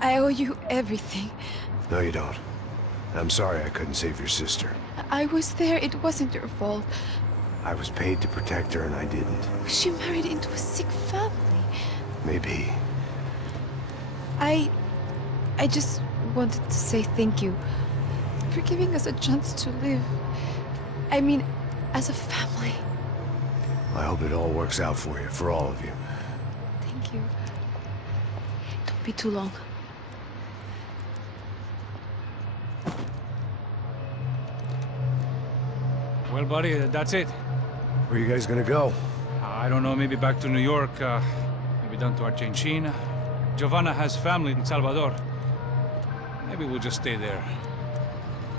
I owe you everything. No, you don't. I'm sorry I couldn't save your sister. I was there. It wasn't your fault. I was paid to protect her and I didn't. She married into a sick family. Maybe. I just wanted to say thank you for giving us a chance to live. I mean, as a family. I hope it all works out for you, for all of you. Thank you. Don't be too long. Well, buddy, that's it. Where are you guys gonna go? I don't know, maybe back to New York, maybe down to Argentina. Giovanna has family in Salvador. Maybe we'll just stay there.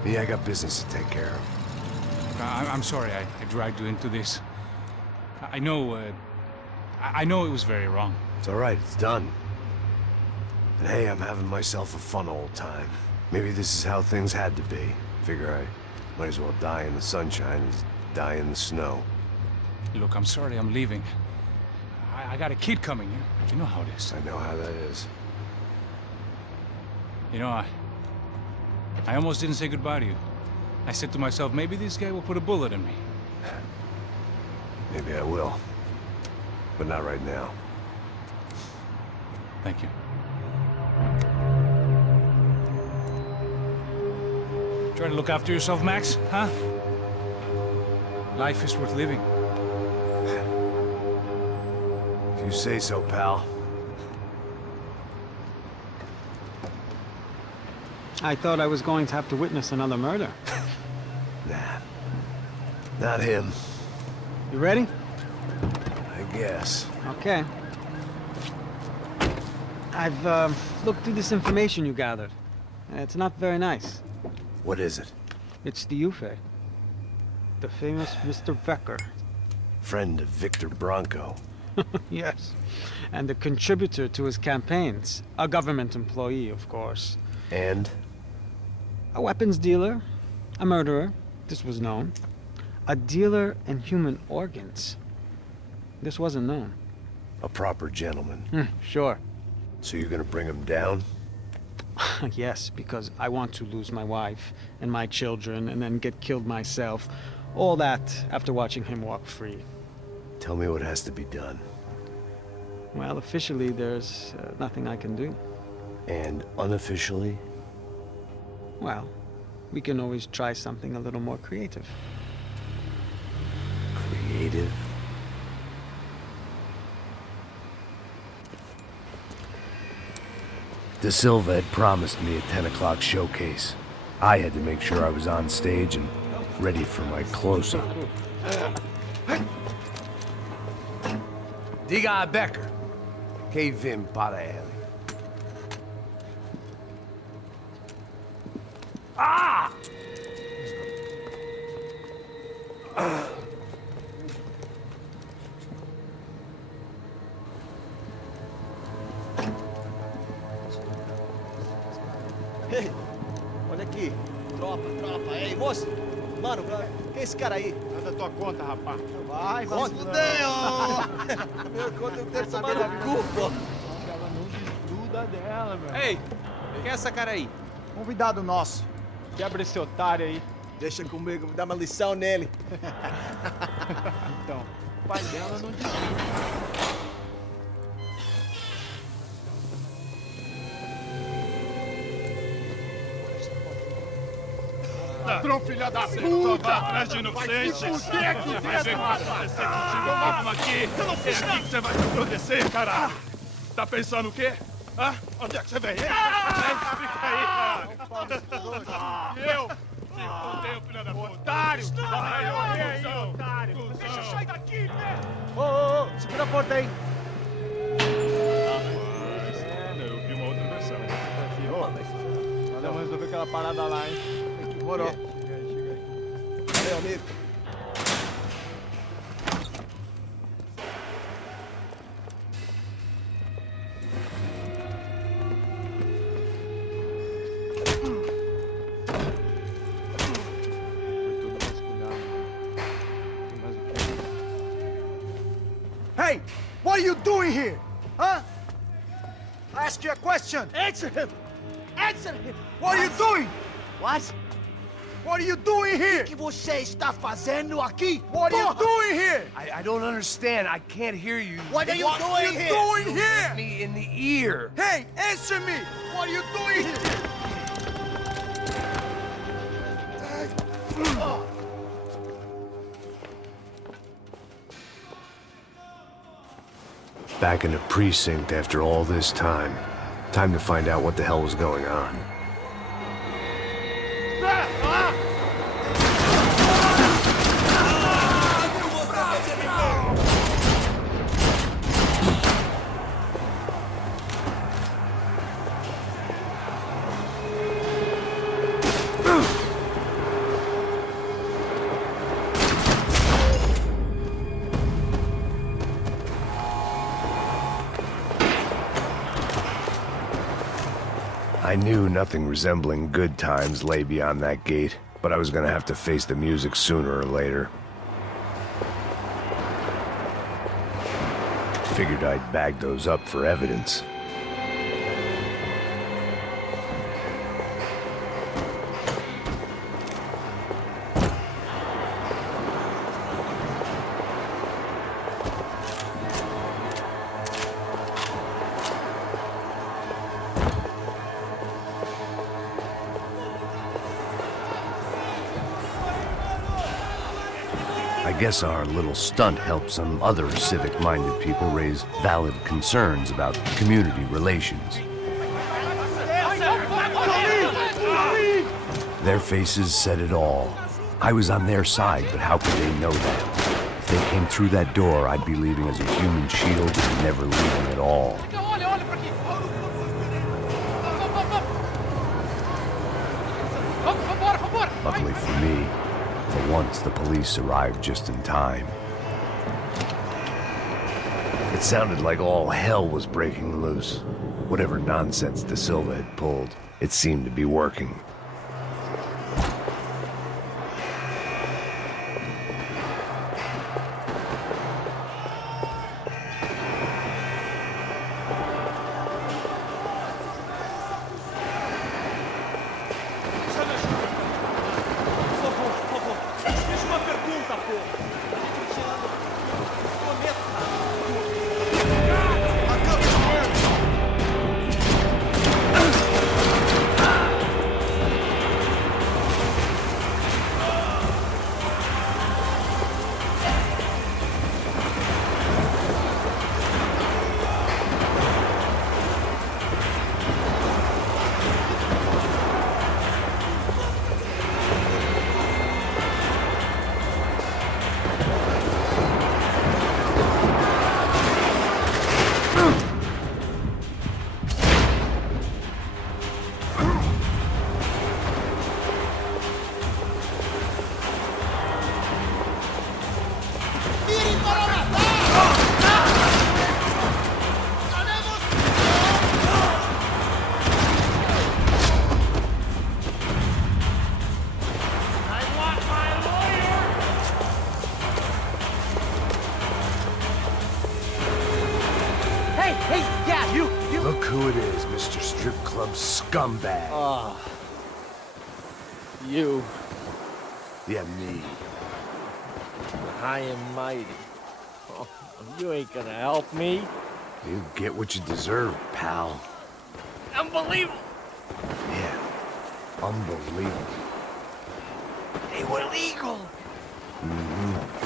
Me, I got business to take care of. I'm sorry I dragged you into this. I know it was very wrong. It's all right, it's done. And hey, I'm having myself a fun old time. Maybe this is how things had to be. Figure I might as well die in the sunshine as die in the snow. Look, I'm sorry I'm leaving. I got a kid coming. You know how it is. I know how that is. You know, I almost didn't say goodbye to you. I said to myself, maybe this guy will put a bullet in me. Maybe I will. But not right now. Thank you. Try to look after yourself, Max, huh? Life is worth living. If you say so, pal. I thought I was going to have to witness another murder. Nah. Not him. You ready? I guess. Okay. I've looked through this information you gathered. It's not very nice. What is it? It's the Ufe. The famous Mr. Vecker. Friend of Victor Bronco. Yes. And a contributor to his campaigns. A government employee, of course. And? A weapons dealer. A murderer. This was known. A dealer in human organs. This wasn't known. A proper gentleman. Sure. So you're gonna bring him down? Yes, because I want to lose my wife and my children and then get killed myself. All that after watching him walk free. Tell me what has to be done. Well, officially, there's nothing I can do. And unofficially? Well, we can always try something a little more creative. Creative? De Silva had promised me a 10 o'clock showcase. I had to make sure I was on stage and ready for my close-up. Diga a Becker. Que vim para ele. Ah! Ei, olha aqui. Tropa. Ei, moço. Mano, quem é esse cara aí? Nada tua conta, rapaz. Vai fudeu! Meu conta, eu quero saber da culpa. Ela não desgruda dela, meu. Ei, quem é essa cara aí? Convidado nosso. Quebra esse otário aí. Deixa comigo, vou dar uma lição nele. Então, o pai dela não desgruda. Ladrão, filha da puta! Vai atrás de inocentes! Vai ver vai aparecer contigo mesmo aqui! É aqui que você vai se proteger, caralho! Tá pensando o quê? Hã? Onde é que você vem? Fica aí, caralho! Eu? Se fodeu, filha da puta! Otário! Vai morrer aí, otário! Deixa eu sair daqui, né? Ô, segura a porta aí! Rapaz, eu vi uma outra versão. Vamos resolver aquela parada lá, hein? Demorou. Chega aí. Valeu, amigo. Foi tudo vasculhado. Tem mais o quê? Hey, what are you doing here? Huh? I ask you a question. Answer him! Answer him! What are you doing? What? What are you doing here? O que você está fazendo aqui? What are you doing here? I don't understand. I can't hear you. What are you doing here? What are you doing here? Me in the ear. Hey, answer me! What are you doing here? Back in the precinct after all this time. Time to find out what the hell was going on. I knew nothing resembling good times lay beyond that gate, but I was gonna have to face the music sooner or later. Figured I'd bag those up for evidence. I guess our little stunt helped some other civic-minded people raise valid concerns about community relations. Their faces said it all. I was on their side, but how could they know that? If they came through that door, I'd be leaving as a human shield and never leaving at all. Luckily for me, for once, the police arrived just in time. It sounded like all hell was breaking loose. Whatever nonsense De Silva had pulled, it seemed to be working. Look who it is, Mr. Strip Club Scumbag. You. Yeah, me. High and mighty. Oh, you ain't gonna help me. You get what you deserve, pal. Unbelievable. Yeah, unbelievable. They were legal. Mm-hmm.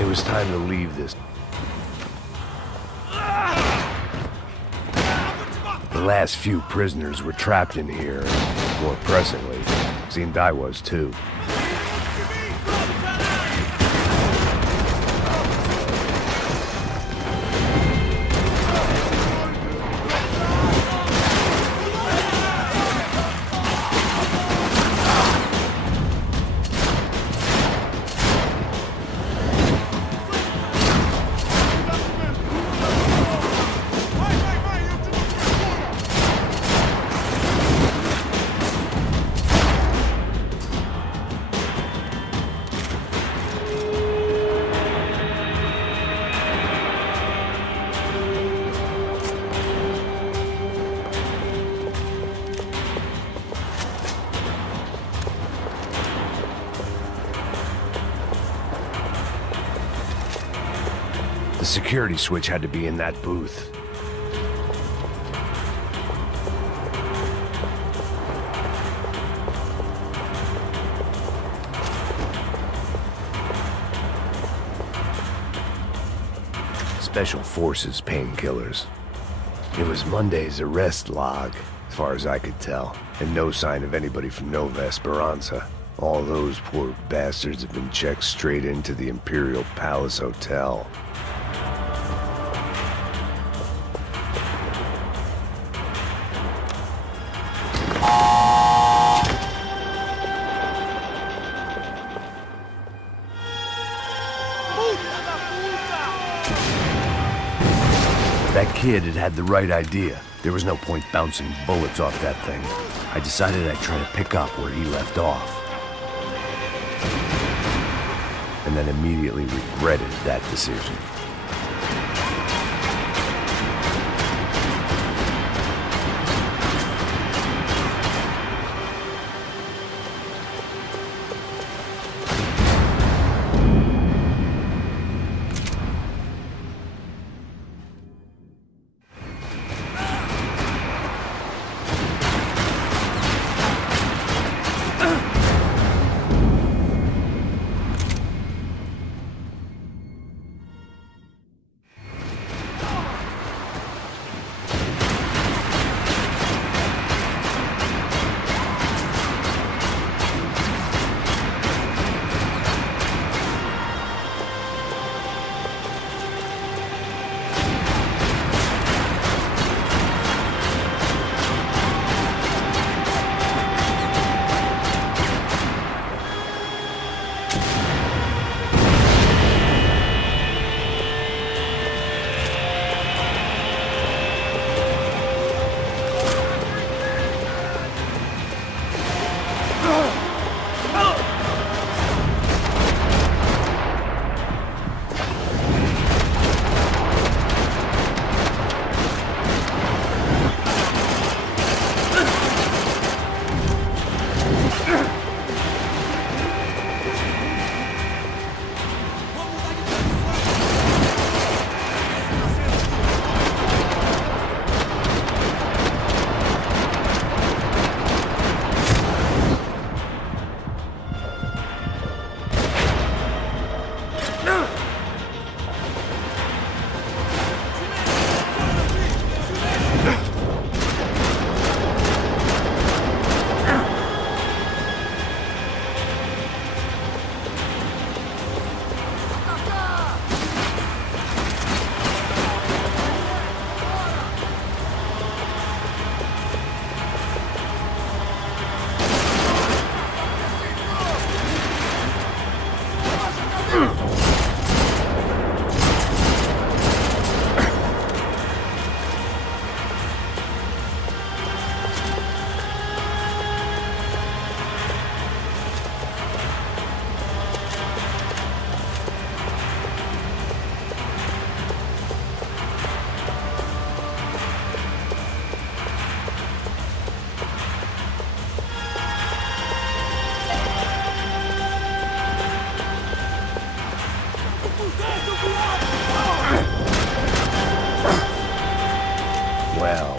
It was time to leave this. The last few prisoners were trapped in here, and more pressingly, seemed I was too. The security switch had to be in that booth. Special Forces painkillers. It was Monday's arrest log, as far as I could tell, and no sign of anybody from Nova Esperanza. All those poor bastards have been checked straight into the Imperial Palace Hotel. That kid had the right idea. There was no point bouncing bullets off that thing. I decided I'd try to pick up where he left off. And then immediately regretted that decision.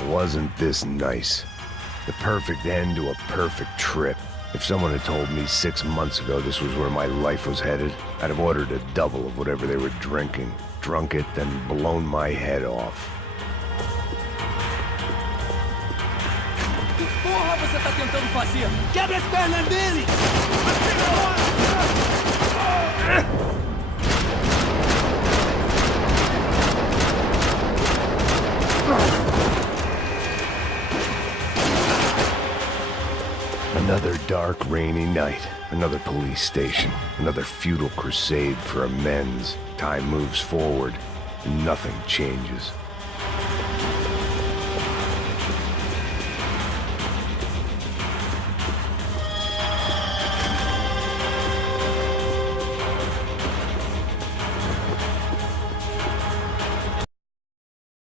Wasn't this nice? The perfect end to a perfect trip. If someone had told me 6 months ago this was where my life was headed, I'd have ordered a double of whatever they were drinking, drunk it, then blown my head off. Que porra você tá tentando fazer? Quebra as pernas dele! Another dark, rainy night. Another police station. Another futile crusade for amends. Time moves forward, and nothing changes.